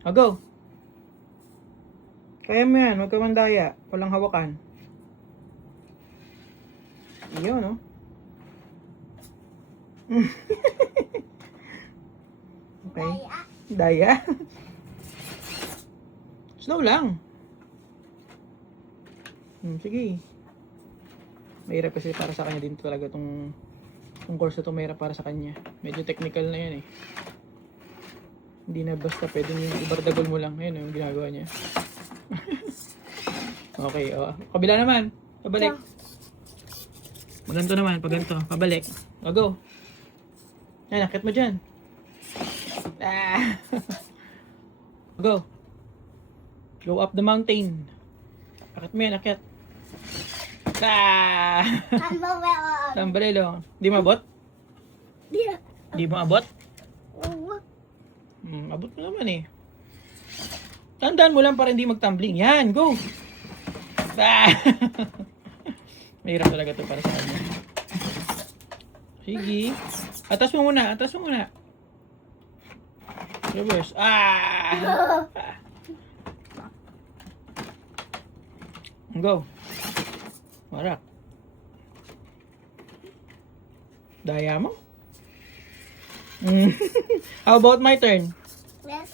O, go. Kaya mo yan. Huwag ka mandaya. Walang hawakan. Iyon, no? Okay. Daya. Slow lang. Sige. Mahirap kasi para sa kanya din talaga tong course na to, mahirap para sa kanya. Medyo technical na yan eh. Hindi na basta pwede yung ibardagol mo lang. Ayun yung ginagawa niya. Okay, kabila naman. Pabalik. Paganto naman, paganto. Pabalik. O, go. Yan, akit mo dyan. Go. Go up the mountain. Akit mo yan, akit. Sombrero. Di mabot? Di mo abot? Abot mo naman eh. Tandaan mo lang para hindi mag-tumbling. Yan, go! Mahirap talaga to para sa kanya. Sige. Atas mo muna, atas mo muna. Reverse. Go. Warak. Daya mo? How about my turn? Yes.